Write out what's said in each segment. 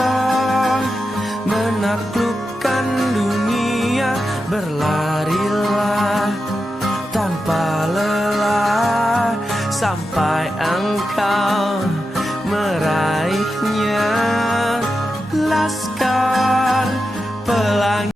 kita menaklukkan dunia, berlarilah tanpa lelah sampai engkau meraihnya. Laskar Pelangi.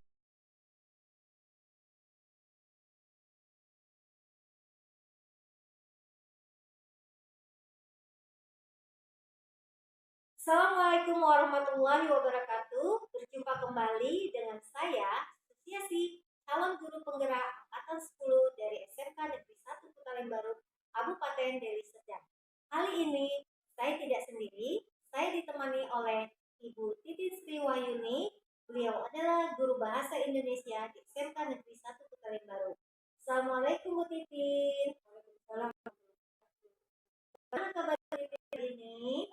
Assalamualaikum warahmatullahi wabarakatuh. Berjumpa kembali dengan saya, Susiasi, calon guru penggerak angkatan 10 dari SMK Negeri 1 Putaling Baru, Kabupaten Deli Serdang. Kali ini saya tidak sendiri, saya ditemani oleh Ibu Titin Sriwayuni. Beliau adalah guru bahasa Indonesia di SMK Negeri 1 Putaling Baru. Assalamualaikum Bu Titin. Waalaikumsalam. Bagaimana kabar Titin hari ini?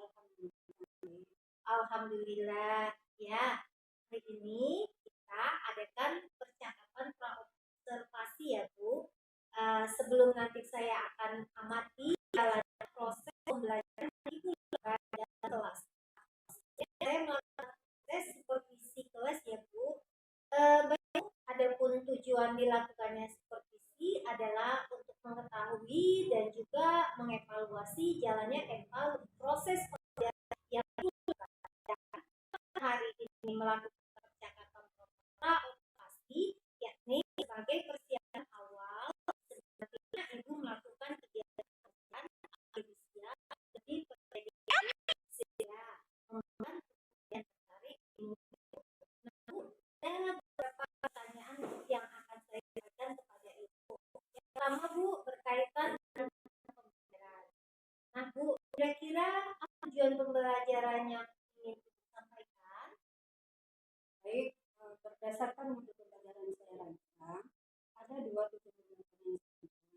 Alhamdulillah ya. Hari ini kita adakan percakapan praobservasi ya Bu. Sebelum nanti saya akan amati jalan proses pembelajaran Ibu pada kelas. Saya melakukan tes supervisi kelas ya Bu. Adapun tujuan dilakukannya supervisi adalah untuk mengetahui dan juga mengevaluasi jalannya proses pembelajaran yang hari ini melakukan percakapan praobservasi, yakni sebagai persiapan awal sebelumnya Ibu melakukan kegiatan aktivitas lebih pendidikan sehingga membantu yang tertarik. Nah, beberapa pertanyaan yang akan saya berikan kepada Ibu. Yang pertama Bu, berkaitan dengan pembelajaran. Nah Bu, kira-kira apa tujuan pembelajarannya ingin disampaikan? Baik, berdasarkan mutu pembelajaran saya rancang, ada dua tujuan pembelajaran yang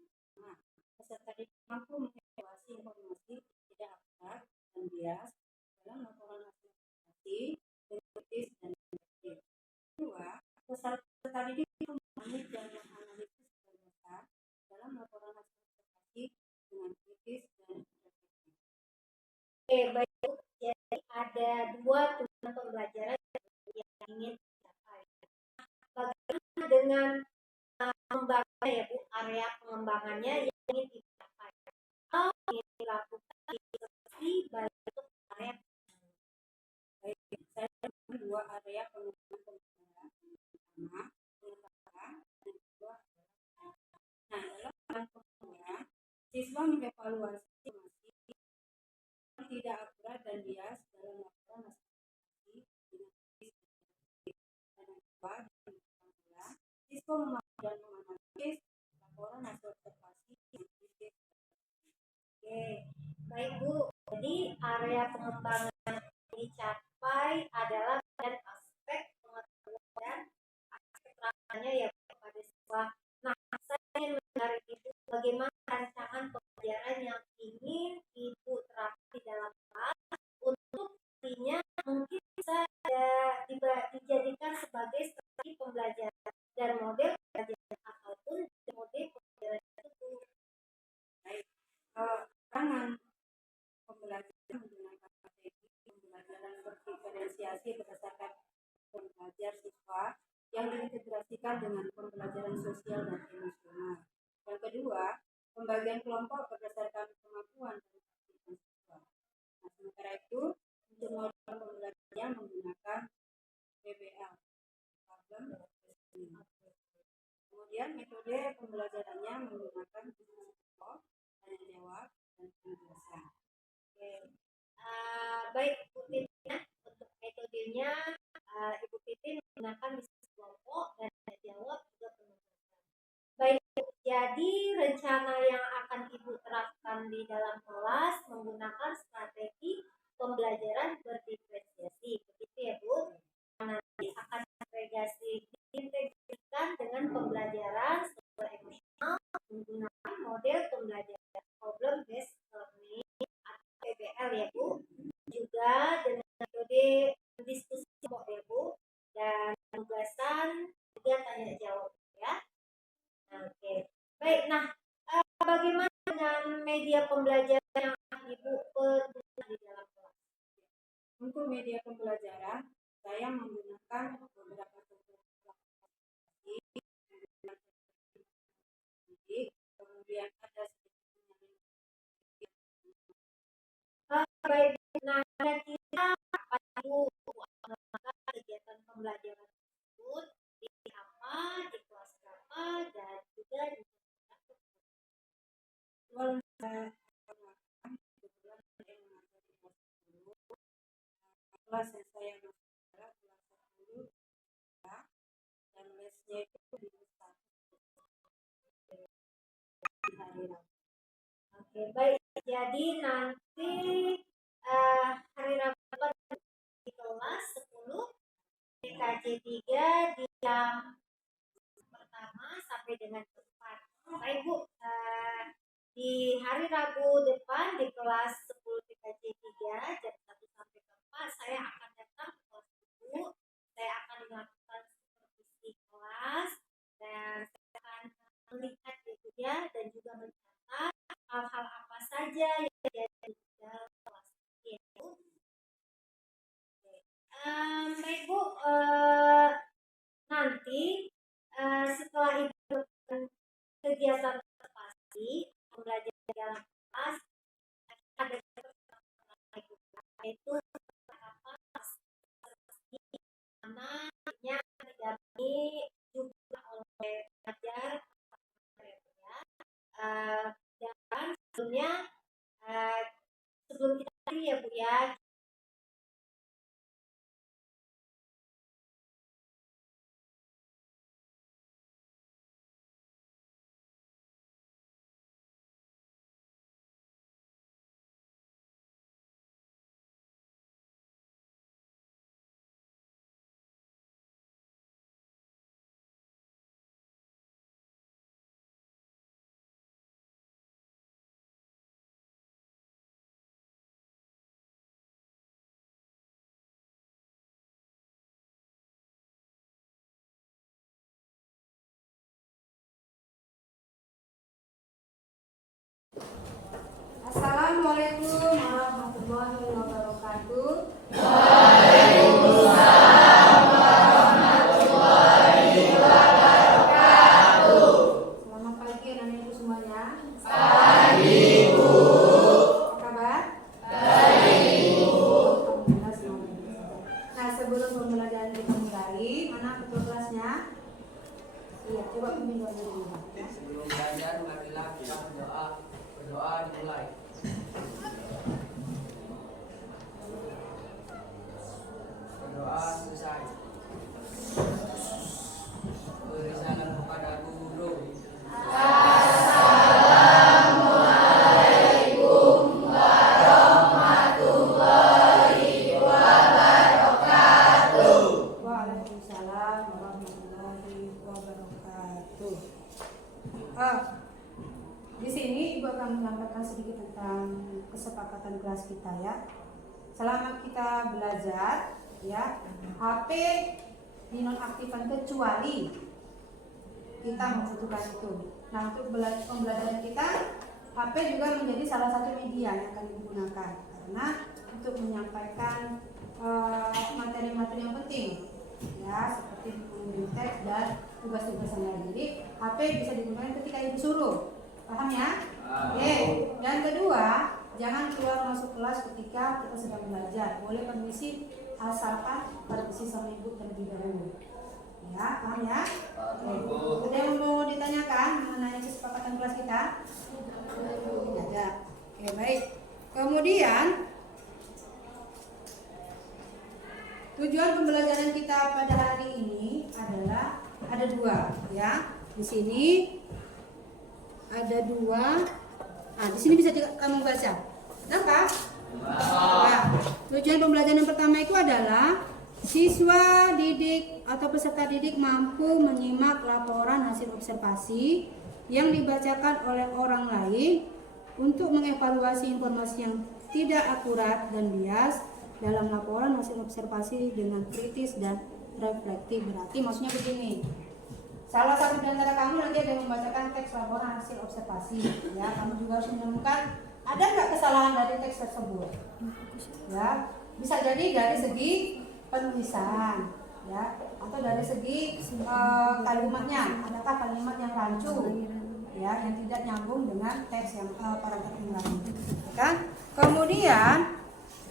pertama, peserta didik mampu mengevaluasi informasi tidak akurat dan bias dalam laporan hasil evaluasi dengan kritis dan efektif. Kedua, peserta didik memahami dan menganalisis data dalam laporan hasil evaluasi dengan kritis dan efektif. Baik, jadi ada dua tujuan pembelajaran yang ingin dicapai. Bagaimana dengan pengembangan ya Bu, area pengembangannya yang ingin dicapai? Apa yang dilakukan di baik untuk area pengembangan? Baik, saya punya dua area pengembangan pembelajaran. Pertama, pengetahuan dan kedua adalah. Nah, dalam pengetahuan, siswa mengevaluasi informasi tidak akurat dan bias dalam laporan hasil evaluasi dengan kritis dan efektif. Dan yang kedua, dalam pengetahuan, siswa memahami dan menganalisis laporan hasil observasi dengan kritis dan efektif. Oke, baik Bu. Jadi area pengembangan yang dicapai adalah dan aspek pengetahuan dan aspek perasaannya ya kepada siswa. Nah, saya ingin menarik Ibu bagaimana rancangan pembelajaran yang ingin Ibu terapkan di dalam kelas untuk nantinya mungkin bisa dijadikan sebagai strategi pembelajaran dan model pembelajaran ataupun model pembelajaran itu. Baik, rancangan pembelajaran menggunakan strategi pembelajaran berdiferensiasi berdasarkan pembelajar siswa yang diintegrasikan dengan pembelajaran sosial dan emosional. Yang kedua, pembagian kelompok berdasarkan kemampuan dan aktivitas siswa. Nah, sementara itu, untuk model pembelajaran menggunakan PBL, problem based. Kemudian metode pembelajarannya menggunakan diskusi kelompok, tanya jawab, dan penugasan. Oke. Baik Bu Titin, untuk metodenya Ibu Titin menggunakan diskusi kelompok dan tanya jawab juga penugasan. Baik Bu, jadi rencana yang akan Ibu terapkan di dalam kelas menggunakan strategi pembelajaran berdiferensiasi, begitu ya Bu? Nanti akan diintegrasikan dengan pembelajaran sosial emosional menggunakan model pembelajaran problem based learning atau PBL ya Bu, juga dengan metode diskusi kelompok ya Bu, dan penugasan juga tanya jawab ya. Oke. Baik, nah bagaimana dengan media pembelajaran yang Ibu pergunakan di dalam kelas? Untuk media pembelajaran pembelajaran saya menggunakan beberapa sumber aplikasi, kemudian ada sedikit Baik, nah kira-kira apa itu kegiatan pembelajaran tersebut di apa, di kelas berapa, dan juga di kebetulan saya kebetulan saya mengajar di kelas 10. Kelas yang saya masuk adalah kelas 10 ya, dan lesnya itu di hari Rabu. Oke, baik. Jadi nanti hari Rabu di kelas 10 TKJ 3 di jam pertama sampai dengan 4. Baik Bu, di hari Rabu depan di kelas 10 TKJ 3 jam 1 sampai 4 saya akan datang ke kelas Ibu. Saya akan melakukan supervisi kelas dan saya akan melihat ibunya dan juga mencatat hal-hal apa saja yang terjadi di dalam kelas ini. Baik Bu, nanti setelah itu kegiatan pasti pembelajaran dalam kelas ada itu namanya didampingi juga oleh pengajar dan sebelumnya sebelum kita akhiri ya Bu ya. Assalamualaikum warahmatullahi wabarakatuh. Selamat pagi anak ibu semuanya. Pagi Bu. Apa kabar? Baik Bu. Alhamdulillah semuanya. Nah, sebelum pembelajaran kita mulai, mana ketua kelasnya? Iya, coba pimpin dulu. Sebelum belajar, marilah kita berdoa. Berdoa dimulai. Berdoa selesai. Beri salam kepada guru. Waalaikumsalam warahmatullahi wabarakatuh. Di sini Ibu akan menyampaikan sedikit tentang kesepakatan kelas kita ya. Selama kita belajar ya, HP dinonaktifkan kecuali kita membutuhkan itu. Nah, untuk pembelajaran kita, HP juga menjadi salah satu media yang akan digunakan karena untuk menyampaikan materi-materi yang penting ya, seperti mengirim teks dan tugas-tugas yang lain. Jadi HP bisa digunakan ketika ibu suruh, paham ya? Oke. Dan kedua, jangan keluar masuk kelas ketika kita sedang belajar. Boleh permisi asalkan permisi sama ibu terlebih dahulu. Ya, paham ya? Oke. Ada yang mau ditanyakan mengenai kesepakatan kelas kita? Tidak ada. Oke, baik. Kemudian tujuan pembelajaran kita pada hari ini adalah ada dua ya. Di sini ada dua. Nah, di sini bisa kamu baca. Nampak? Nah, tujuan pembelajaran yang pertama itu adalah siswa didik atau peserta didik mampu menyimak laporan hasil observasi yang dibacakan oleh orang lain untuk mengevaluasi informasi yang tidak akurat dan bias dalam laporan hasil observasi dengan kritis dan reflektif. Berarti maksudnya begini, salah satu di antara kamu nanti ada yang membacakan teks laporan hasil observasi ya, kamu juga harus menemukan ada nggak kesalahan dari teks tersebut ya. Bisa jadi dari segi penulisan, ya, atau dari segi kalimatnya. Adakah kalimat yang rancu, ya, yang tidak nyambung dengan teks yang paragraf yang lain, kan? Kemudian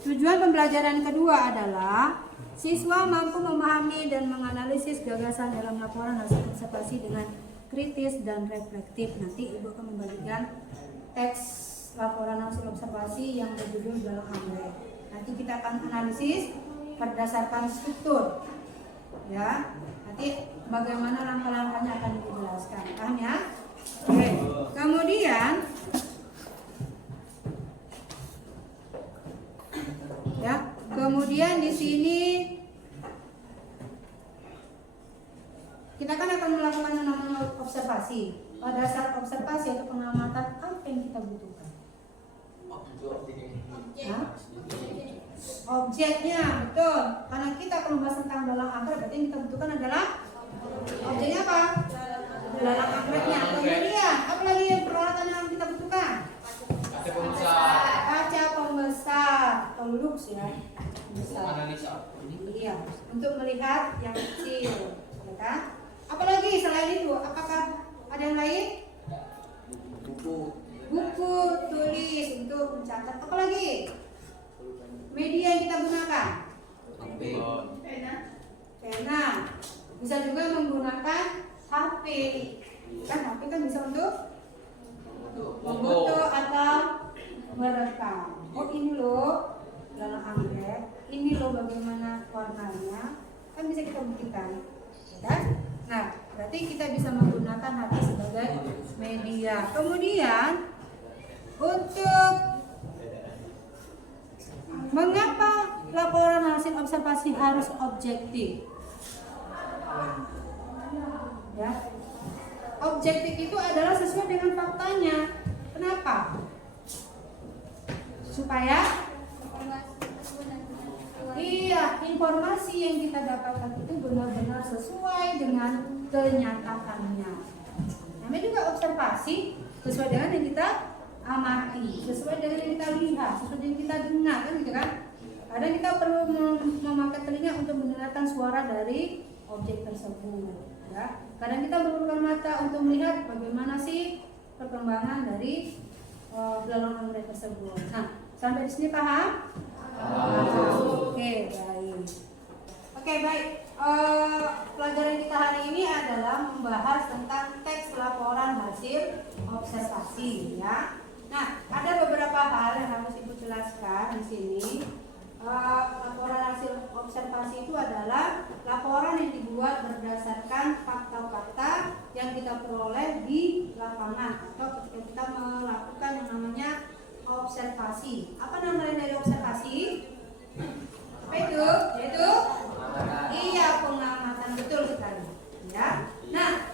tujuan pembelajaran kedua adalah siswa mampu memahami dan menganalisis gagasan dalam laporan hasil observasi dengan kritis dan reflektif. Nanti Ibu akan membagikan teks laporan hasil observasi yang berjudul dalam anggrek. Nanti kita akan analisis berdasarkan struktur, ya. Nanti bagaimana langkah-langkahnya akan dijelaskan, paham ya? Oke. Kemudian, ya, kemudian di sini kita kan akan melakukan yang namanya observasi. Pada saat observasi atau pengamatan, apa yang kita butuhkan? Objeknya, betul. Karena kita akan membahas tentang dalang anggrek, berarti yang kita butuhkan adalah objeknya apa? Dalang anggreknya. Kemudian, apa lagi yang peralatan yang kita butuhkan? Kaca pembesar, atau lux ya. Besar. Iya, untuk melihat yang kecil, ya kan? Apalagi selain itu, apakah ada yang lain? Buku tulis untuk mencatat. Apa lagi? Media yang kita gunakan? Pena. Bisa juga menggunakan HP. Kan HP kan bisa untuk memfoto atau merekam. Oh ini loh dalam anggrek. Ini loh bagaimana warnanya. Kan bisa kita buktikan. Ya? Nah, berarti kita bisa menggunakan HP sebagai media. Kemudian untuk mengapa laporan hasil observasi harus objektif? Ya, objektif itu adalah sesuai dengan faktanya. Kenapa? Supaya iya, informasi yang kita dapatkan itu benar-benar sesuai dengan kenyataannya. Namanya juga observasi, sesuai dengan yang kita amati, sesuai dengan yang kita lihat, sesuai dengan yang kita dengar, kan gitu kan? Kadang kita perlu memakai telinga untuk mendengarkan suara dari objek tersebut, ya. Kadang kita memerlukan mata untuk melihat bagaimana sih perkembangan dari dalang anggrek tersebut. Nah, sampai di sini paham? Oke, baik. Oke, baik. Pelajaran kita hari ini adalah membahas tentang teks laporan hasil observasi, ya. Nah, ada beberapa hal yang harus Ibu jelaskan di sini. Laporan hasil observasi itu adalah laporan yang dibuat berdasarkan fakta-fakta yang kita peroleh di lapangan atau ketika kita melakukan yang namanya observasi. Apa namanya dari observasi? Apa itu? Yaitu iya, pengamatan, betul sekali. Ya. Nah,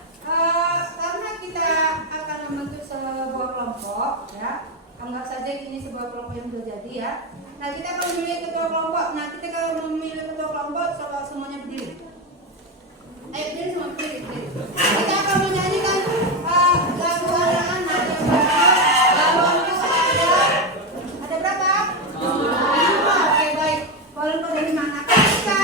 karena kita akan membentuk sebuah kelompok, ya. Anggap saja ini sebuah kelompok yang sudah jadi, ya. Nah, kita akan memilih ketua kelompok. Nah, kita kalau memilih ketua kelompok, semuanya berdiri. Ayo berdiri semua, berdiri. Kita akan menyanyikan lagu anak-anak yang ada berapa? 5. Oke, baik. Kelompok dari mana? Kita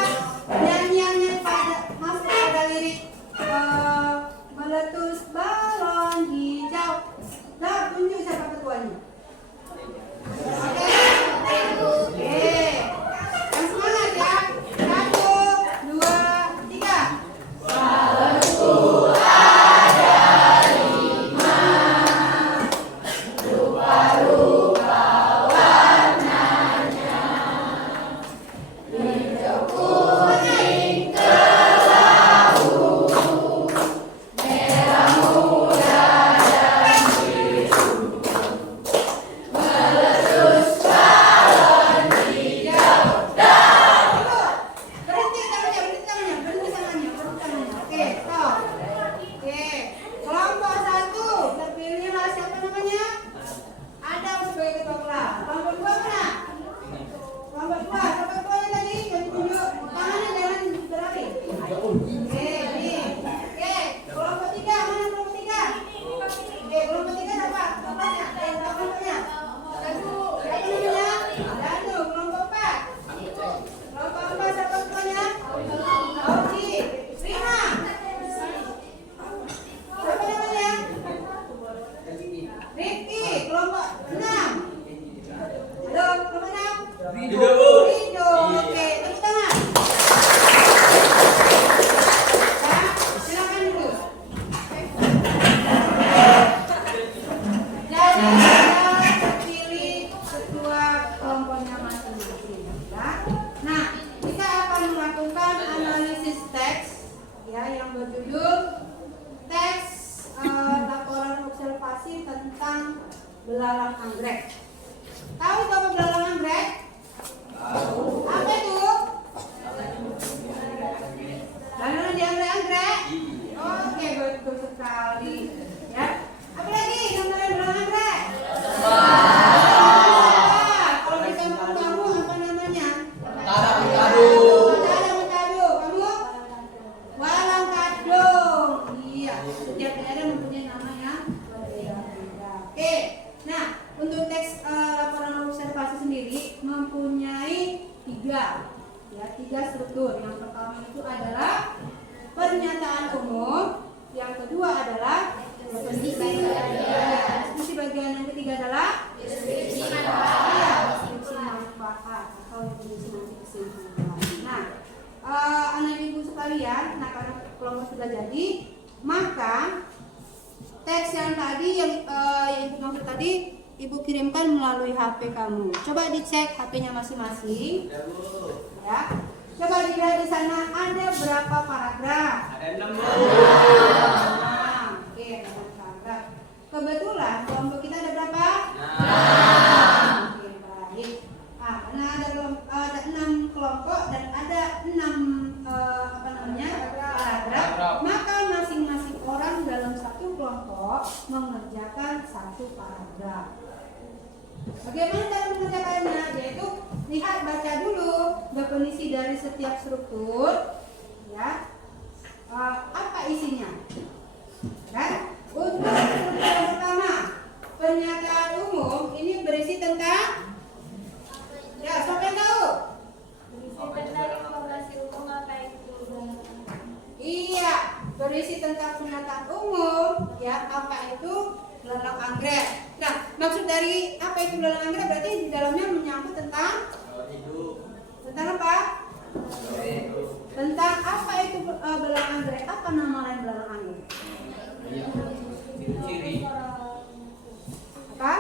belalang anggrek. Tahu apa belalang anggrek? Apa itu? Belalang di anggrek-anggrek? Oke, betul sekali. Ya. Apa lagi namanya belalang anggrek? Kalau di kampung kamu apa namanya? Tara-taro. Tara-taro. Kamu? Walang kadung. Iya, setiap daerah mempunyai nama yang berbeda-beda. Oke. Nah, untuk teks laporan observasi sendiri mempunyai tiga struktur. Yang pertama itu adalah pernyataan umum, yang kedua adalah deskripsi bagian, yang ketiga adalah deskripsi manfaat atau yang berisi nanti kesimpulan. Nah, anak ibu sekalian, nah karena kelompok sudah jadi, maka teks yang tadi yang ibu maksud tadi ibu kirimkan melalui HP kamu. Coba dicek HP-nya masing-masing. Ya. Coba dilihat di sana ada berapa paragraf? Ada 6. Oke, ada 6 paragraf. Kebetulan kelompok kita ada berapa? 6. Oke, baik. Karena ada 6 kelompok dan ada 6 paragraf, maka masing-masing orang dalam satu kelompok mengerjakan satu paragraf. Bagaimana cara mengerjakannya? Yaitu lihat, baca dulu definisi dari setiap struktur, ya. Apa isinya? Kan? Untuk struktur yang pertama, pernyataan umum ini berisi tentang, ya, siapa yang tahu? Iya, berisi tentang pernyataan umum, ya, apa itu belalang anggrek. Nah, maksud dari apa itu belalang anggrek berarti di dalamnya menyangkut tentang apa? Tentang apa itu belalang anggrek? Apa nama lain belalang anggrek? Ciri. Apa?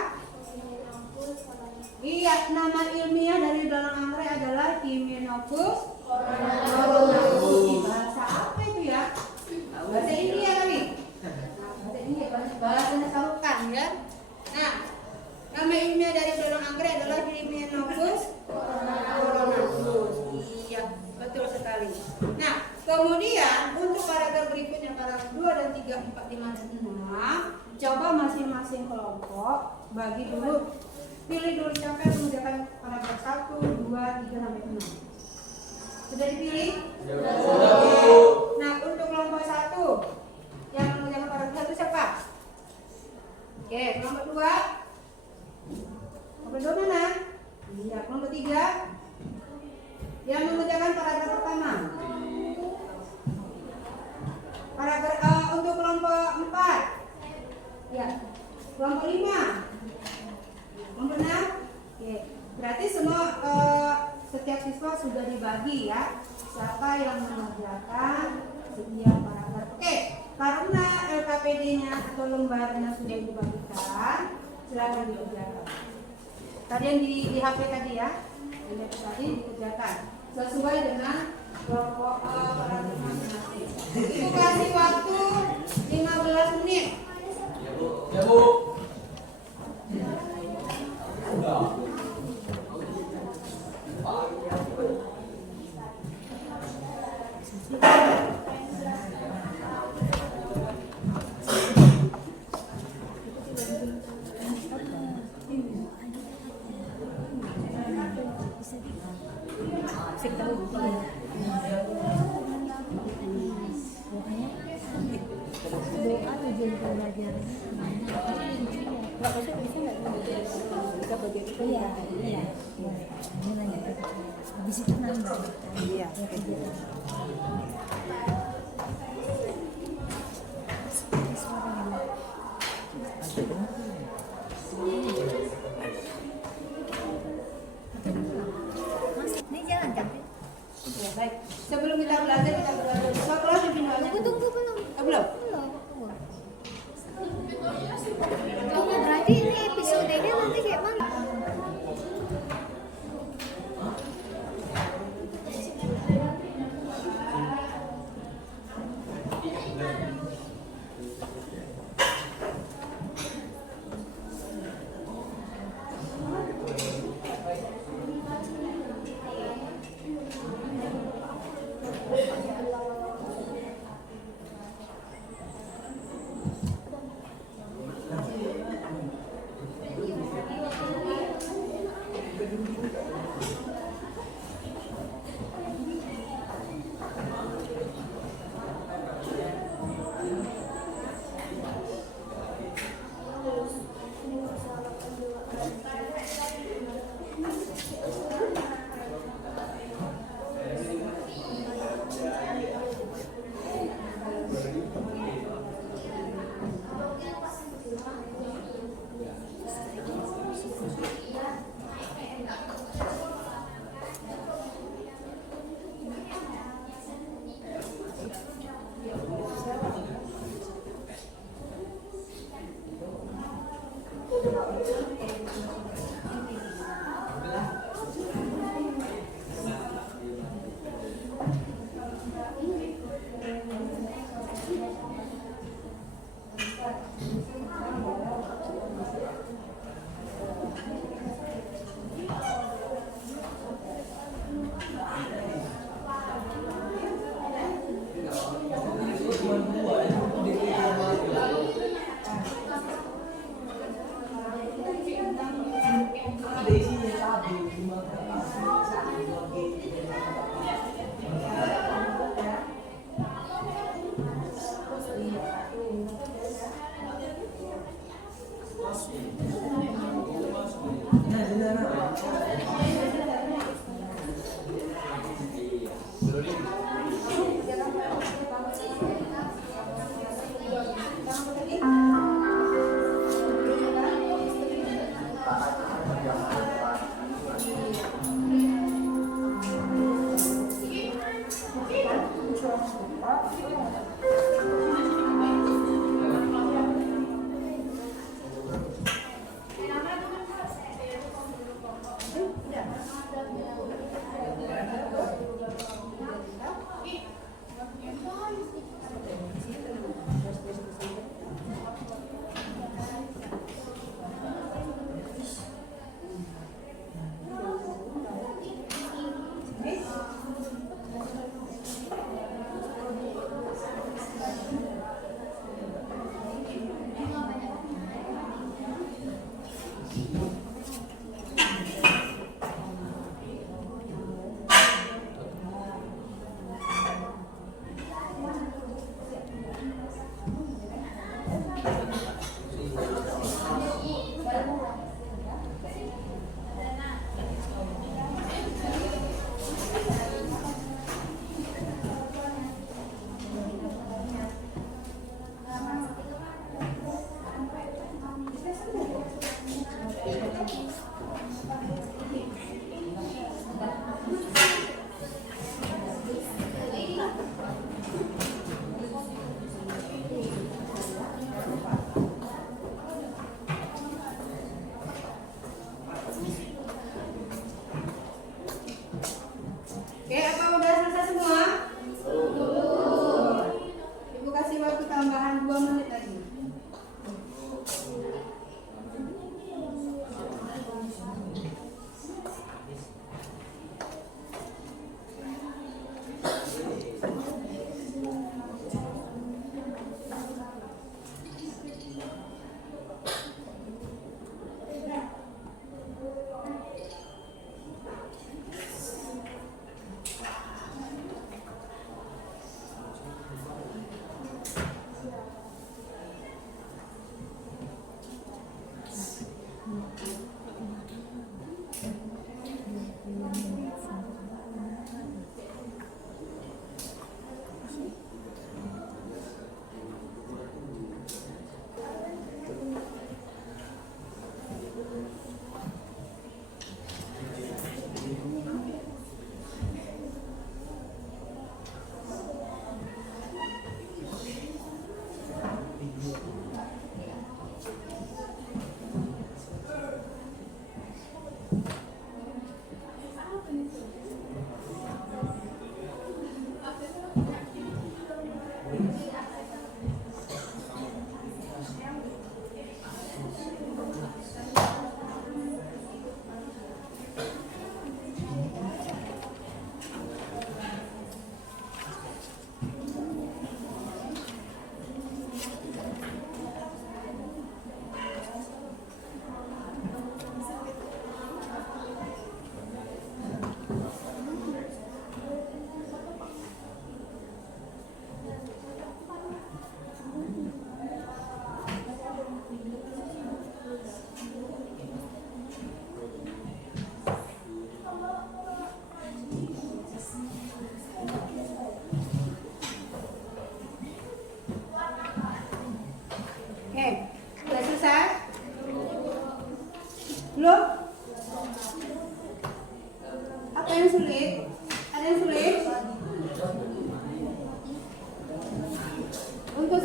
Iya, nama ilmiah dari belalang anggrek adalah Hymenopus coronatus. Bahasa apa itu ya? Bahasa India kali. Bahasa India, bahasanya sarukan ya. Nah, nama ilmiah dari belalang anggrek adalah Hymenopus coronatus. Iya, betul sekali. Nah, kemudian untuk paragraf berikutnya, paragraf 2 dan 3, 4, 5 dan 6, coba masing-masing kelompok bagi dulu. Pilih dulu siapa yang mengerjakan paragraf 1, 2, 3 sampai 6. Sudah dipilih? Nah, untuk kelompok 1 yang mengerjakan paragraf 1 siapa? Oke, kelompok 2. Kelompok 2 mana? Iya, kelompok 3 yang mengerjakan paragraf pertama. Paragraf untuk kelompok 4. Ya. Kelompok 5. Kelompok 6. Oke. Berarti semua setiap siswa sudah dibagi ya. Siapa yang mengerjakan setiap paragraf. Oke. Karena LKPD-nya atau lembarnya sudah dibagikan, silakan dikerjakan. Tadi yang di HP tadi ya. Yang tadi dikerjakan sesuai dengan kelompok paragraf masing-masing. Itu kasih waktu 15 menit. Ya, Bu. Udah. Habis itu nambah. Iya. Ini jalan cantik. Ya, baik. Sebelum kita belajar sekolah pindah. Tunggu belum. Belum. Oh, berarti ini episodenya nanti kayak mana?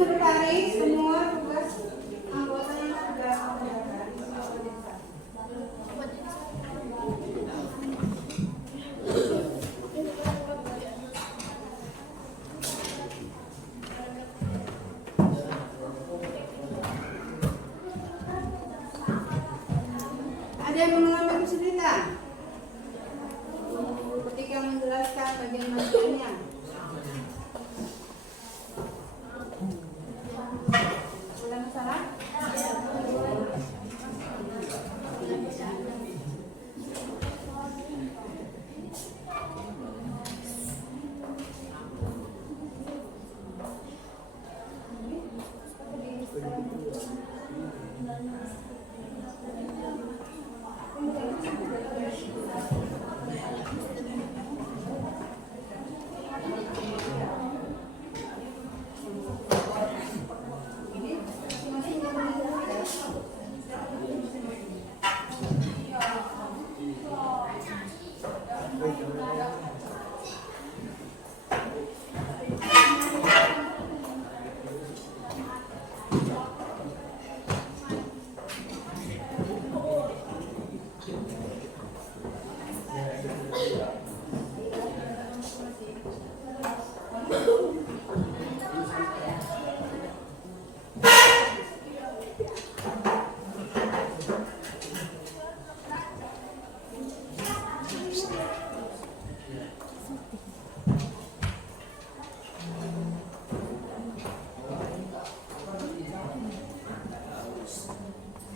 sekretaris semua tugas anggota yang sudah mengerjakan. Ada yang mau mengambil kesulitan ketika menjelaskan bagian-bagiannya? Ada masalah?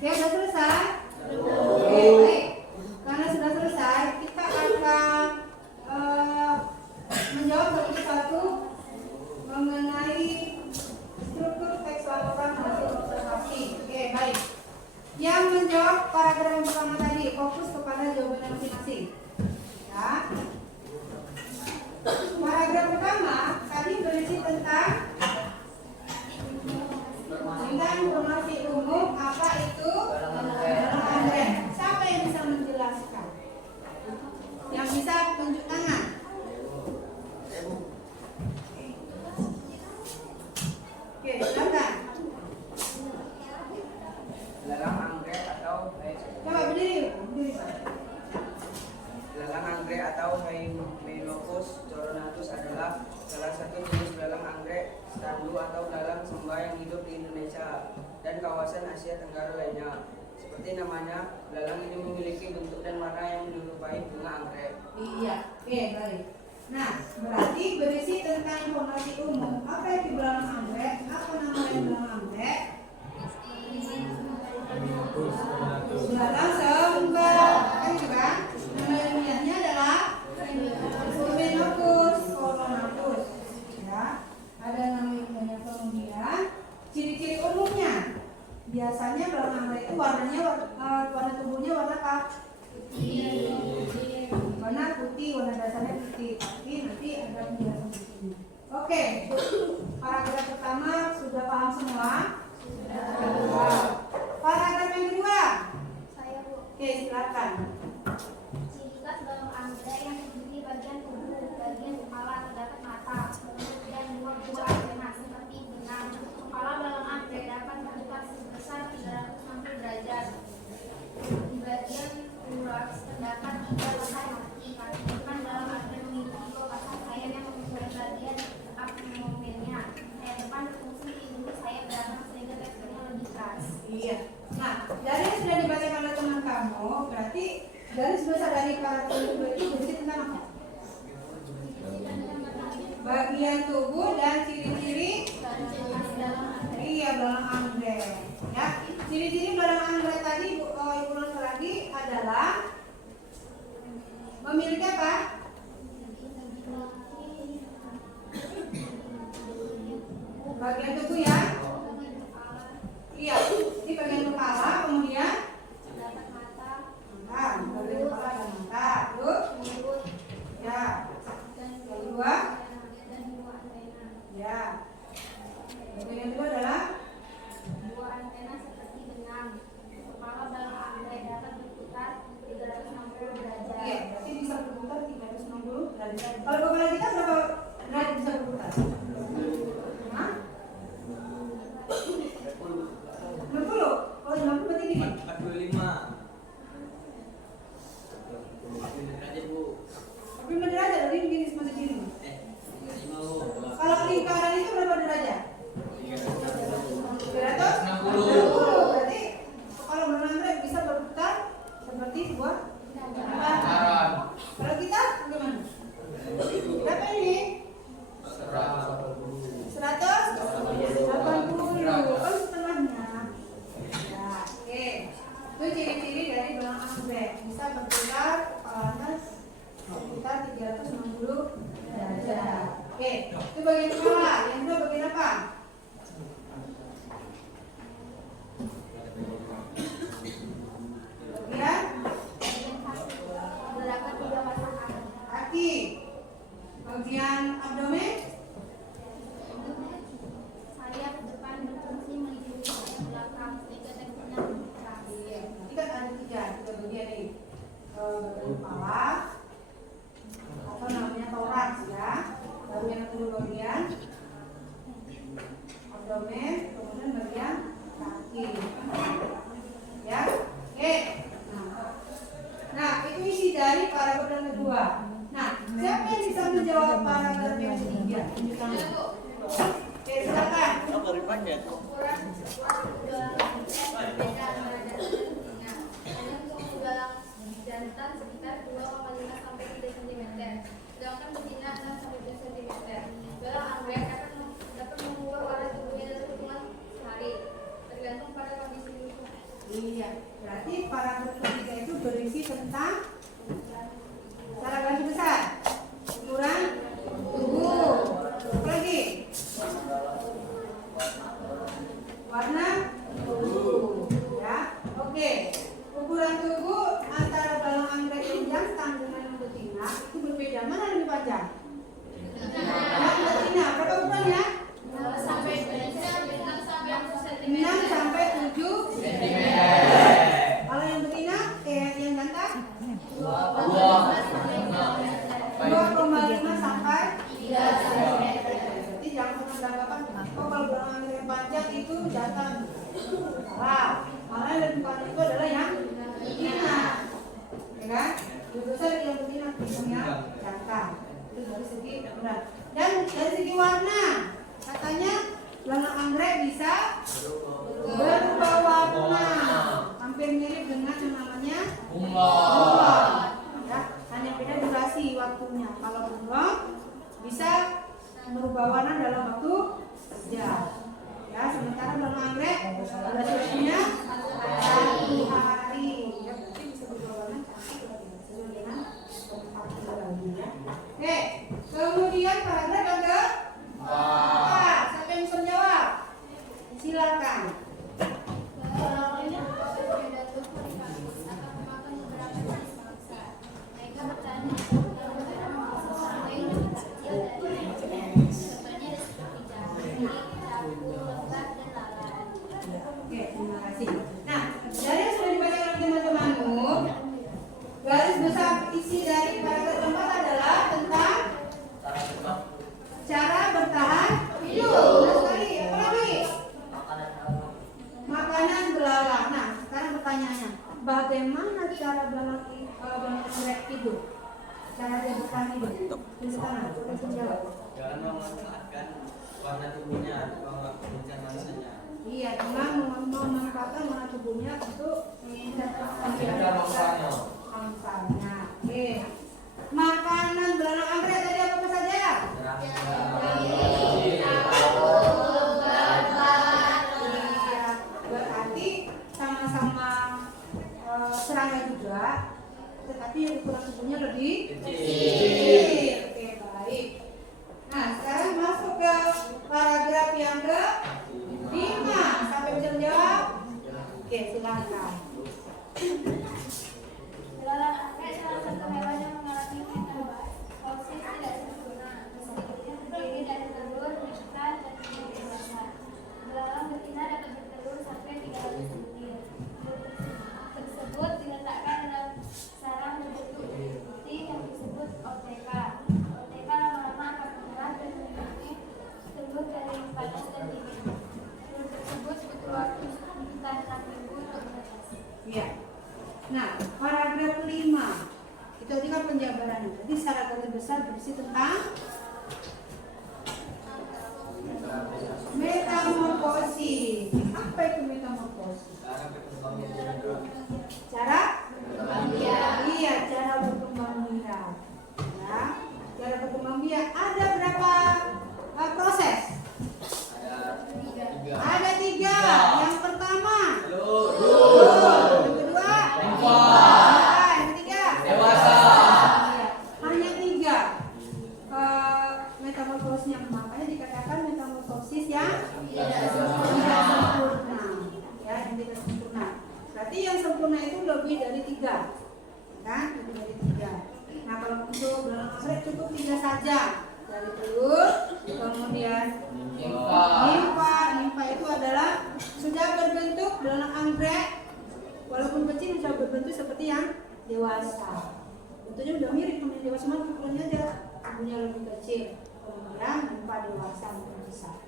Oke, sudah selesai? Oke, baik. Karena sudah selesai, kita akan menjawab satu persatu mengenai struktur teks laporan hasil observasi. Oke, baik. Yang menjawab paragraf yang pertama tadi, fokus kepada jawaban masing-masing. Ya. Paragraf pertama tadi berisi tentang informasi umum. Apa itu barang anggrek? Siapa yang bisa menjelaskan? Yang bisa tunjuk tangan. Oke, silakan. Lelang anggrek atau Coba berdiri. Lelang anggrek atau Hemilophus coronatus adalah salah satu jenis belalang anggrek standu atau belalang sembah yang hidup di Indonesia dan kawasan Asia Tenggara lainnya. Seperti namanya, belalang ini memiliki bentuk dan warna yang menyerupai bunga anggrek. Iya, oke, baik. Nah, berarti berisi tentang informasi umum. Apa itu belalang anggrek? Apa namanya belalang anggrek? Belalang sembah, kan itu kan? Nama ilmiahnya adalah Hemilophus coronatus. Ya, ada nama ilmiahnya. Kemudian ciri-ciri umumnya. Biasanya belalang anggrek itu warnanya warna tubuhnya warna apa? Warna putih, warna dasarnya putih. Tapi nanti ada penjelasan berikutnya. Oke, paragraf pertama sudah paham semua? Sudah. Paragraf yang kedua. Saya Bu. Oke, silakan. Ciri khas belalang anggrek yang memiliki bagian tubuh, bagian kepala terdapat mata, dan dua buah antena seperti benang. Kepala belalang anggrek dapat berputar sebesar 360 derajat. Di bagian thorax terdapat 3 pasang kaki. Kaki belalang anggrek memiliki 2 pasang sayap yang menyesuaikan bagian abdomennya. Sayap depan berfungsi melindungi sayap belakang sehingga teksturnya lebih keras. Iya. Nah, dari yang sudah dibacakan oleh teman kamu, berarti garis besar dari paragraf kedua itu berisi tentang apa? Bagian tubuh dan ciri-ciri iya belalang anggrek. Ya, ciri-ciri belalang anggrek tadi Ibu ulang lagi adalah memiliki apa? Bagian tubuh ya? Iya, ini bagian kepala, kemudian Terdapat mata, bagian kepala dan mata, terus mulut, ya, dan kedua, dua antena. ya, bagian yang kedua adalah Dua antena seperti benang. Kepala belalang anggrek dapat berputar 360 derajat. iya, berarti bisa berputar 360 derajat. Kalau kepala kita berapa derajat bisa berputar? Hah? itu bagian kepala. Yang kedua bagian apa? Bagian Gerakan tiga pasang kaki. kaki. Bagian abdomen. Sayap depan berfungsi melindungi sayap belakang sehingga teksturnya lebih keras. Ini kan ada tiga bagian nih. Bagian kepala atau namanya toraks ya. Lalu yang kedua bagian abdomen, kemudian bagian kaki. Ya, oke. Nah, itu isi dari paragraf yang kedua. Nah, siapa yang bisa menjawab paragraf yang ketiga? Tunjukkan. Oke, silakan. Ukuran tulang berbeda antara jantan dan betina. Hanya untuk tulang jantan sekitar 2,5 sampai 3 cm, sedangkan betina 6 sampai 7 cm. Belang anggrek dapat mengubah warna tubuhnya dalam hitungan sehari, tergantung pada kondisi tubuh. Iya, berarti paragraf ketiga itu berisi tentang cara garis besar, ukuran tubuh, apa lagi? Warna tubuh, ya. Oke, ukuran tubuh antara belang anggrek yang jantan dengan yang betina itu berbeda. Mana yang lebih panjang? Yang betina, berapa ukurannya? 6 sampai 7 cm. 6 sampai 7 cm. Kalau yang betina, yang jantan 2,5 sampai 3 cm. Jadi jangan pernah beranggapan, oh kalau belang anggrek yang panjang itu jantan. Salah. Malah yang lebih panjang itu adalah yang betina, ya kan? Lebih besar yang betina, yang jantan. Itu dari segi ukuran. Dan dari segi warna, katanya belang anggrek bisa berubah warna, hampir mirip dengan yang namanya bunglon. Ya, hanya beda durasi waktunya. Kalau bunglon bisa merubah warna dalam waktu sejam. Ya, sementara belang anggrek durasi waktunya 1 hari. Ya, berarti bisa berubah warna sesuai dengan lagi ya. Oke, kemudian paragraf yang ke siapa yang bisa menjawab? Silakan. Belang ini berbeda tubuh akan memakan beberapa jenis mangsa. Mereka bertanya beberapa sampai lebih kecil dari contohnya seperti jamur, capung, lebah, dan lalat. Oke, terima kasih. Nah, dari yang sudah dibaca oleh teman-temanmu, garis besar isi dari paragraf keempat adalah tentang cara bertahan hidup. Benar sekali. Apa lagi? Makanan belalang. Nah, sekarang pertanyaannya, bagaimana cara belalang anggrek hidup? Cara dia bertahan hidup? Tunjukkan, langsung jawab. Jangan memanfaatkan warna tubuhnya atau kebencian manusianya. Iya, dengan memanfaatkan warna tubuhnya untuk manfaatnya. Oke. Makanan belalang anggrek tadi apa saja? Iya, berarti sama-sama serangga juga, tetapi ukuran tubuhnya lebih kecil. Oke, baik. Nah, sekarang masuk ke paragraf yang ke-5. Sampai bisa menjawab? Oke, silakan. Belalang anggrek salah satu hewan yang mengalami metamorfosis tidak sempurna. Meskipun terdiri dari telur, ikan, dan telur dewasa. Belalang betina dapat bertelur sampai 300 butir. Tersebut diletakkan dalam sarang berbentuk putih yang disebut OTK. OTK lama-lama akan menyerah dan memiliki telur dari panas dan dingin. Telur tersebut butuh waktu sekitar 6 minggu untuk menetas. Iya. Nah, paragraf kelima itu tadi kan penjabarannya. Jadi secara garis besar berisi tentang metamorfosis. Apa itu metamorfosis? Cara? Iya, cara berkembang biak. Ya, cara berkembang biak ada berapa proses? Ada 3. Yang pertama, yang kedua, yang ketiga, dewasa. Hanya 3 metamorfosisnya. makanya dikatakan metamorfosis yang tidak sempurna. Ya, yang tidak sempurna. Berarti yang sempurna itu lebih dari 3, kan? Lebih dari 3. Nah, kalau untuk belalang anggrek cukup 3 saja. Dari telur, kemudian nimfa itu adalah sudah berbentuk belalang anggrek, walaupun kecil sudah berbentuk seperti yang dewasa. Bentuknya udah mirip sama yang dewasa, cuma ukurannya aja punya lebih kecil. Kemudian nimfa dewasa lebih besar.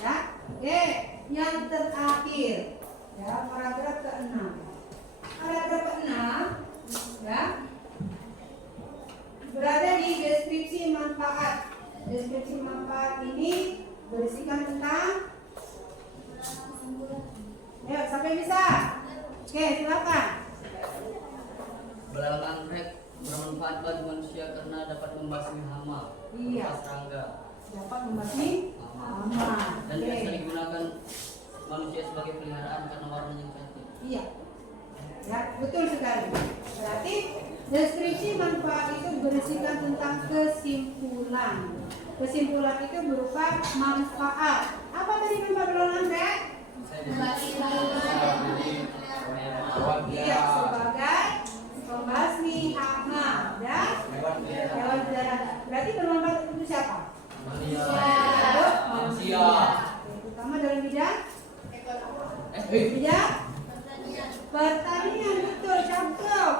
Ya, oke. Yang terakhir, ya, paragraf ke-6. Paragraf ke-6, ya, berada di deskripsi manfaat. Deskripsi manfaat ini berisikan tentang, ya, sampai bisa. Oke, silakan. Belalang anggrek bermanfaat bagi manusia karena dapat membasmi hama, Iya. serangga, Dapat membasmi hama. dan Oke. biasa digunakan manusia sebagai peliharaan karena warnanya cantik. Iya. Ya, betul sekali. Berarti deskripsi manfaat itu berisikan tentang kesimpulan. Kesimpulan itu berupa manfaat. Apa tadi manfaat belalang anggrek? Iya, sebagai pembasmi hama dan hewan peliharaan. Berarti bermanfaat untuk siapa? Manusia. Terutama dalam bidang bidang pertanian, betul, cakep.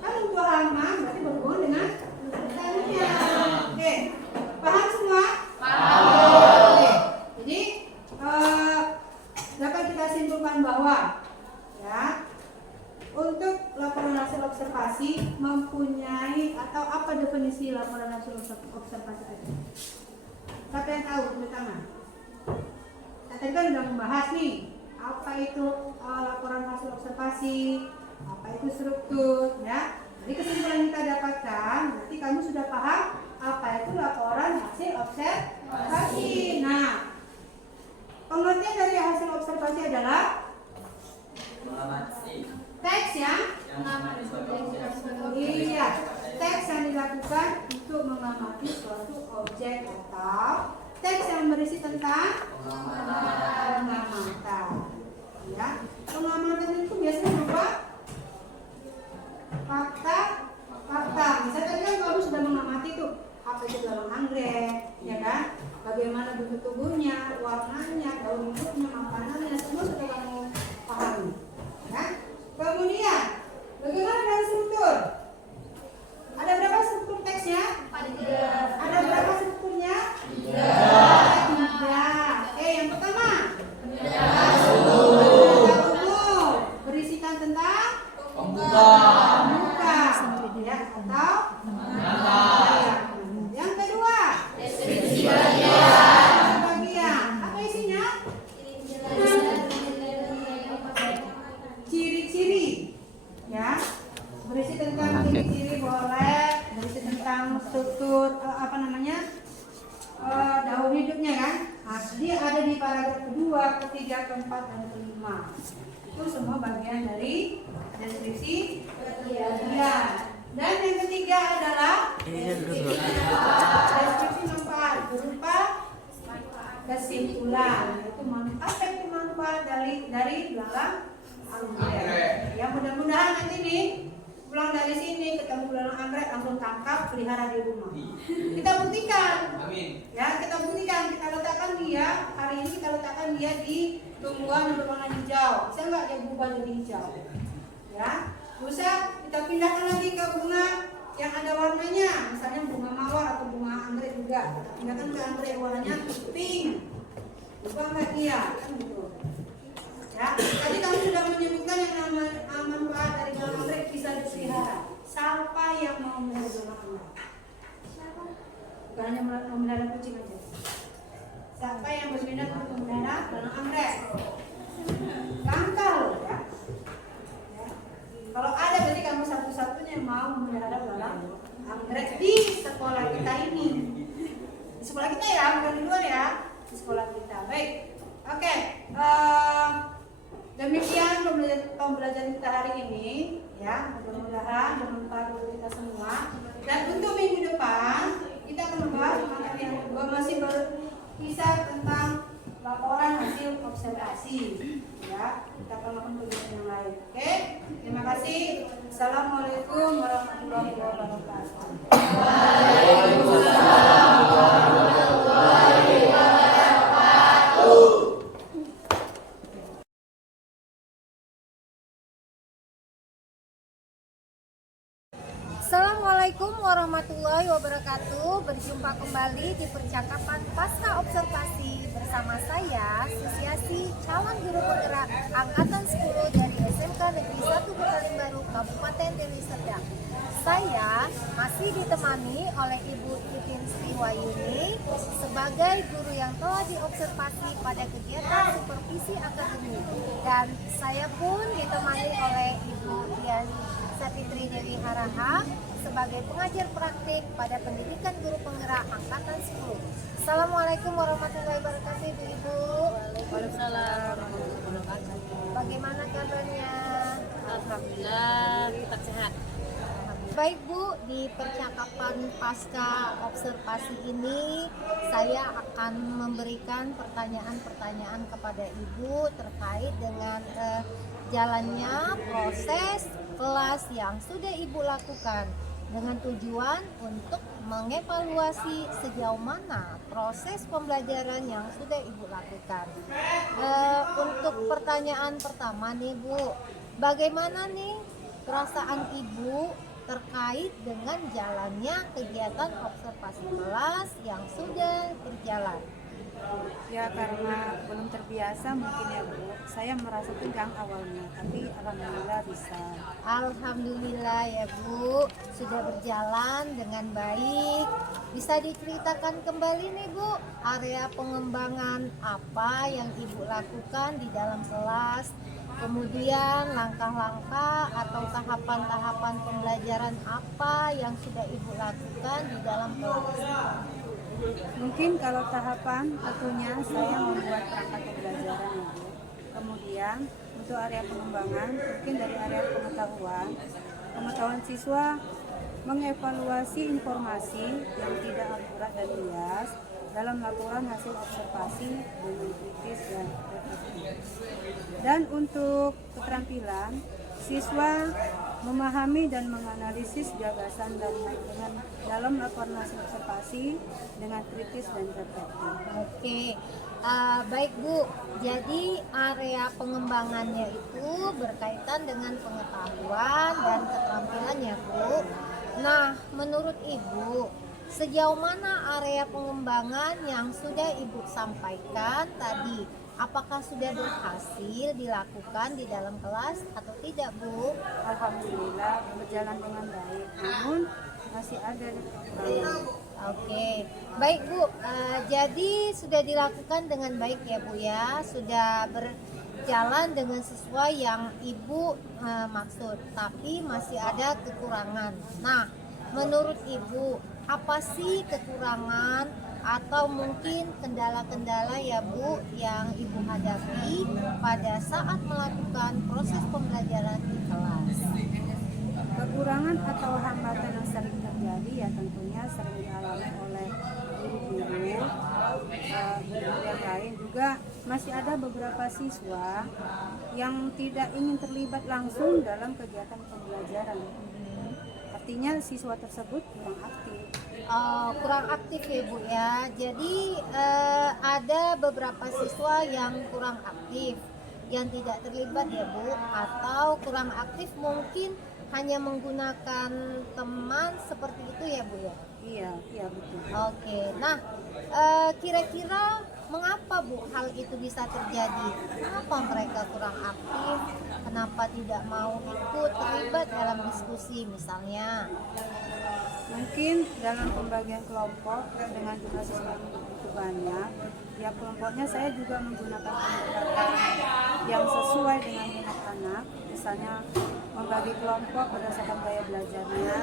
Kan untuk hama berarti berhubungan dengan pertanian. Oke, paham semua? Oke, jadi dapat kita simpulkan bahwa, ya, untuk laporan hasil observasi mempunyai, atau apa definisi laporan hasil observasi itu? Siapa yang tahu? Tulis tangan. Tadi kan sudah membahas nih, apa itu laporan hasil observasi, apa itu struktur, ya. Jadi kesimpulan yang kita dapatkan, berarti kamu sudah paham apa itu laporan hasil observasi. Nah, pengertian dari hasil observasi adalah teks yang iya, teks yang dilakukan untuk mengamati suatu objek atau teks yang berisi tentang pengamatan. Ya, pengamatan itu biasanya berupa fakta. Misalnya tadi kan kamu sudah mengamati tuh apa itu belalang anggrek, ya kan? Bagaimana bentuk tubuhnya, warnanya, daun hidupnya, makanannya, semua sudah kamu pahami. Ya? Kemudian, bagaimana dengan struktur? Ada berapa struktur teksnya? Ada berapa strukturnya? 3. Oke, yang pertama. Data umum berisikan tentang Pembuka. ya, atau yang kedua. Bagian. Apa isinya? Ciri-ciri, ya, berisi tentang ciri-ciri, boleh berisi tentang struktur daun hidupnya, kan? Nah, dia ada di paragraf kedua, ketiga, keempat, dan kelima. Itu semua bagian dari deskripsi kegiatan. Dan yang ketiga adalah deskripsi manfaat berupa kesimpulan, yaitu efek manfaat dari belalang anggrek. Ya, mudah-mudahan nanti nih pulang dari sini ketemu belalang anggrek langsung tangkap, pelihara di rumah. Kita buktikan. Amin. Ya, kita buktikan, kita letakkan dia, hari ini kita letakkan dia di tumbuhan yang berwarna hijau. Bisa nggak dia berubah jadi hijau? Ya, bisa kita pindahkan lagi ke bunga yang ada warnanya, misalnya bunga mawar atau bunga anggrek juga. Kita pindahkan ke anggrek warnanya pink. Berubah nggak dia? Kan gitu. Ya, tadi kamu sudah menyebutkan yang namanya manfaat dari belalang anggrek bisa dipelihara. Siapa yang mau melihara belalang anggrek? Bukan hanya memelihara kucing aja. Siapa yang berminat untuk memelihara belalang anggrek? Langka loh, ya. Kalau ada berarti kamu satu-satunya yang mau memelihara belalang anggrek di sekolah kita ini. Di sekolah kita ya, bukan di luar ya. Di sekolah kita. Baik. Oke. Demikian pembelajaran kita hari ini, ya. Mudah-mudahan bermanfaat untuk kita semua. Dan untuk minggu depan kita kita akan membahas materi yang kedua, masih berkisah tentang laporan hasil observasi. Ya, kita akan melakukan kegiatan yang lain. Oke, terima kasih. Assalamualaikum warahmatullahi wabarakatuh. Assalamualaikum warahmatullahi wabarakatuh. Berjumpa kembali di percakapan pasca observasi bersama saya, Asosiasi Calon Guru Penggerak Angkatan 10 dari SMK Negeri 1 Putaling Baru, Kabupaten Deli Serdang. Saya masih ditemani oleh Ibu Titin Sriwayuni sebagai guru yang telah diobservasi pada kegiatan supervisi akademik, dan saya pun ditemani oleh Ibu Dian Sapitri Dewi Haraha sebagai pengajar praktik pada pendidikan guru penggerak angkatan 10. Assalamualaikum warahmatullahi wabarakatuh Ibu-ibu. Waalaikumsalam warahmatullahi wabarakatuh. Bagaimana kabarnya? Alhamdulillah tetap sehat. Baik Bu, di percakapan pasca observasi ini saya akan memberikan pertanyaan-pertanyaan kepada Ibu terkait dengan jalannya proses kelas yang sudah Ibu lakukan, dengan tujuan untuk mengevaluasi sejauh mana proses pembelajaran yang sudah Ibu lakukan. Untuk pertanyaan pertama nih Bu, bagaimana nih perasaan Ibu terkait dengan jalannya kegiatan observasi kelas yang sudah berjalan? Ya, karena belum terbiasa mungkin ya Bu, saya merasa tegang awalnya, tapi alhamdulillah bisa. Alhamdulillah ya Bu, sudah berjalan dengan baik. Bisa diceritakan kembali nih Bu, area pengembangan apa yang Ibu lakukan di dalam kelas, kemudian langkah-langkah atau tahapan-tahapan pembelajaran apa yang sudah Ibu lakukan di dalam kelas? Mungkin kalau tahapan tentunya saya membuat perangkat pembelajaran ya Bu. Kemudian untuk area pengembangan, mungkin dari area pengetahuan siswa mengevaluasi informasi yang tidak akurat dan bias dalam laporan hasil observasi dengan kritis dan reflektif. Dan untuk keterampilan, siswa memahami dan menganalisis gagasan dan dengan dalam laporan hasil observasi dengan kritis dan reflektif. Oke, baik Bu. Jadi area pengembangannya itu berkaitan dengan pengetahuan dan keterampilan ya Bu. Nah, menurut Ibu, sejauh mana area pengembangan yang sudah Ibu sampaikan tadi? Apakah sudah berhasil dilakukan di dalam kelas atau tidak Bu? Alhamdulillah berjalan dengan baik, namun masih ada Oke, baik Bu. Jadi sudah dilakukan dengan baik ya Bu ya, sudah berjalan dengan sesuai yang Ibu maksud, tapi masih ada kekurangan. Nah, menurut Ibu, apa sih kekurangan atau mungkin kendala-kendala ya Bu yang Ibu hadapi pada saat melakukan proses pembelajaran di kelas? kekurangan atau hambatan yang sering terjadi ya tentunya sering dialami oleh guru-guru yang lain. Juga masih ada beberapa siswa yang tidak ingin terlibat langsung dalam kegiatan pembelajaran. Artinya siswa tersebut kurang aktif. Kurang aktif ya Bu ya. Jadi ada beberapa siswa yang kurang aktif, yang tidak terlibat ya Bu, atau kurang aktif mungkin hanya menggunakan teman seperti itu ya Bu ya. Iya betul. Oke, nah kira-kira mengapa Bu hal itu bisa terjadi? Kenapa mereka kurang aktif? Kenapa tidak mau ikut terlibat dalam diskusi misalnya? Mungkin dalam pembagian kelompok dengan jumlah siswa yang begitu banyak, ya kelompoknya saya juga menggunakan pendekatan yang sesuai dengan minat anak, misalnya membagi kelompok berdasarkan gaya belajarnya.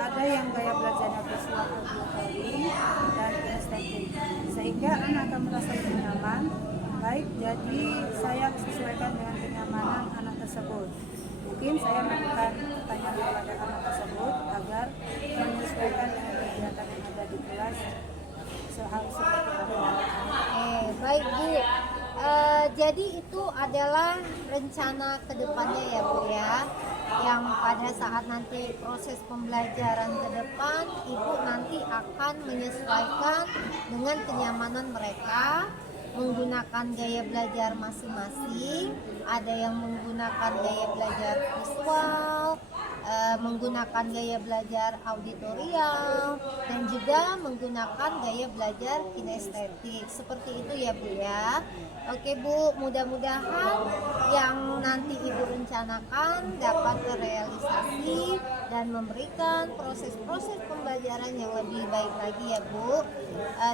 Ada yang gaya belajarnya visual auditory dan kinestetik, sehingga anak akan merasa lebih nyaman. Baik, jadi saya sesuaikan dengan kenyamanan anak tersebut. Mungkin saya memberikan pertanyaan kepada anak tersebut agar menyesuaikan dengan kegiatan di kelas harus seperti apa. Baik Bu. Jadi itu adalah rencana kedepannya ya Bu ya, yang pada saat nanti proses pembelajaran ke depan Ibu nanti akan menyesuaikan dengan kenyamanan mereka, menggunakan gaya belajar masing-masing. Ada yang menggunakan gaya belajar visual, menggunakan gaya belajar auditorial, dan juga menggunakan gaya belajar kinestetik. Seperti itu ya Bu ya. Oke Bu, mudah-mudahan yang nanti Ibu rencanakan dapat terrealisasi dan memberikan proses-proses pembelajaran yang lebih baik lagi ya Bu,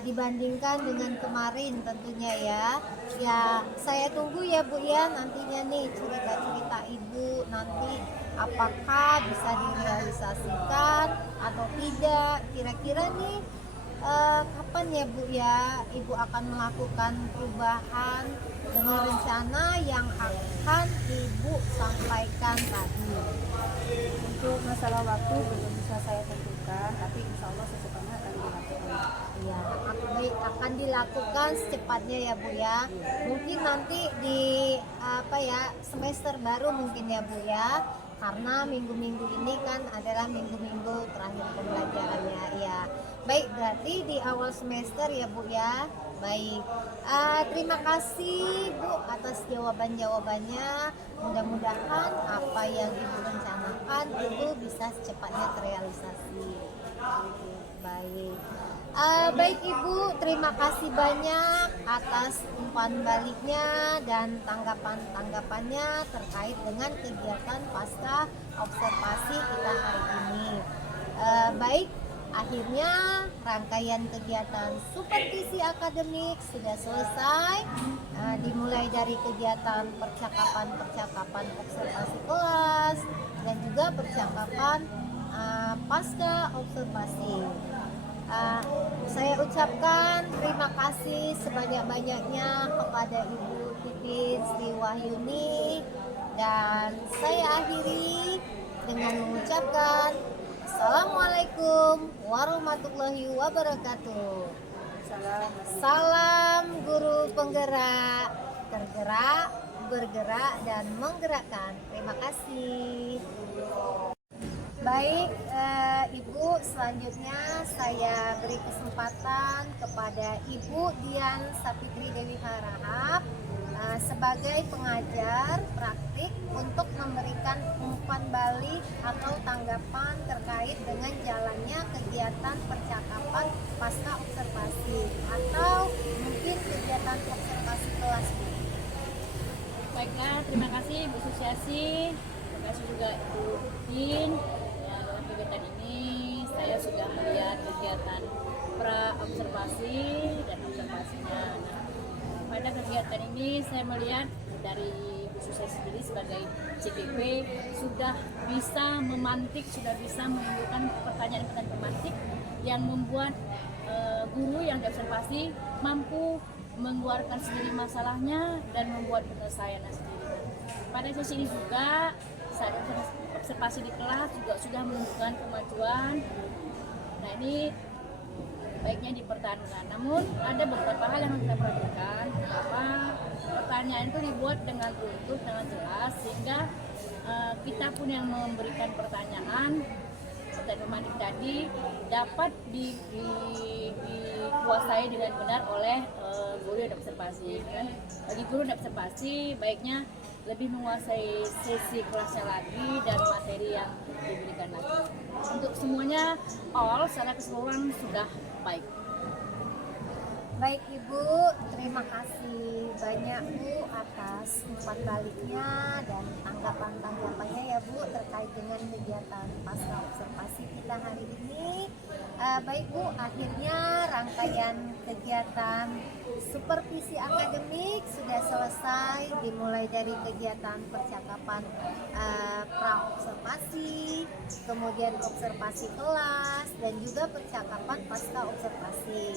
dibandingkan dengan kemarin tentunya ya. Ya, saya tunggu ya Bu ya nantinya nih cerita-cerita Ibu nanti apakah bisa direalisasikan atau tidak. Kira-kira nih kapan ya Bu ya Ibu akan melakukan perubahan dengan rencana yang akan Ibu sampaikan tadi? Untuk masalah waktu belum bisa saya tentukan, tapi insya Allah secepatnya akan dilakukan. Ya, baik, akan dilakukan secepatnya ya Bu ya. Mungkin nanti di semester baru mungkin ya Bu ya. Karena minggu-minggu ini kan adalah minggu-minggu terakhir pembelajarannya ya. Baik, berarti di awal semester ya Bu ya. Baik, terima kasih Bu atas jawaban-jawabannya. Mudah-mudahan apa yang Ibu rencanakan itu bisa secepatnya terrealisasi. Baik. Baik Ibu, terima kasih banyak atas umpan baliknya dan tanggapan-tanggapannya terkait dengan kegiatan pasca observasi kita hari ini. Baik, akhirnya rangkaian kegiatan supervisi akademik sudah selesai, dimulai dari kegiatan percakapan observasi kelas dan juga percakapan pasca observasi. Saya ucapkan terima kasih sebanyak-banyaknya kepada Ibu Titin Sri Wahyuni, dan saya akhiri dengan mengucapkan Assalamualaikum warahmatullahi wabarakatuh. Salam guru penggerak, tergerak, bergerak, dan menggerakkan. Terima kasih. Baik Ibu, selanjutnya saya beri kesempatan kepada Ibu Dian Sapitri Dewi Harahap sebagai pengajar praktik untuk memberikan umpan balik atau tanggapan terkait dengan jalannya kegiatan percakapan pasca observasi atau mungkin kegiatan observasi kelas. Baiklah, terima kasih Bu Susiasi, terima kasih juga Ibu Din. Ya, dalam kegiatan ini saya sudah melihat kegiatan pra-observasi dan observasinya. Pada kegiatan ini saya melihat dari Bu Susiasi sendiri sebagai CPP sudah bisa memantik, sudah bisa menimbulkan pertanyaan-pertanyaan pemantik yang membuat guru yang diobservasi mampu mengeluarkan sendiri masalahnya dan membuat penyelesaiannya sendiri. Pada sesi ini juga saat observasi di kelas juga sudah menunjukkan kemajuan. Nah, ini baiknya dipertahankan. Namun ada beberapa hal yang kita perhatikan. Pertama, pertanyaan itu dibuat dengan runtut, dengan jelas, sehingga kita pun yang memberikan pertanyaan dan pemantik tadi dapat dikuasai dengan benar oleh guru yang observasi. Kan? Bagi guru yang observasi, baiknya lebih menguasai sesi kelasnya lagi dan materi yang diberikan lagi. Untuk semuanya, all secara keseluruhan sudah baik. Baik Ibu, terima kasih banyak Bu atas umpan baliknya dan tanggapan-tanggapannya ya Bu terkait dengan kegiatan pasca observasi kita hari ini. Baik Bu, akhirnya rangkaian kegiatan supervisi akademik sudah selesai, dimulai dari kegiatan percakapan pra-observasi, kemudian observasi kelas, dan juga percakapan pasca observasi.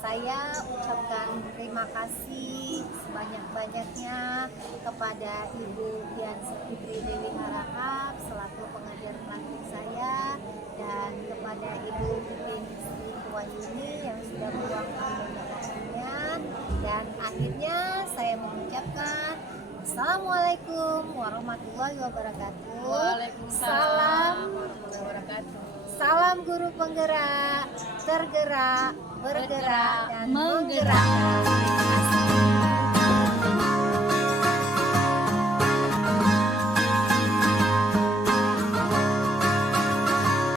Saya ucapkan terima kasih sebanyak-banyaknya kepada Ibu Dian Sapitri Dewi Harahap selaku pengajar praktik saya, dan kepada Ibu Titin Sri Wahyuni yang sudah meluangkan banyak waktunya, dan akhirnya saya mengucapkan Assalamualaikum warahmatullahi wabarakatuh. Waalaikumsalam warahmatullahi wabarakatuh. Salam guru penggerak, tergerak, bergerak, dan Menggerakkan. menggerakkan.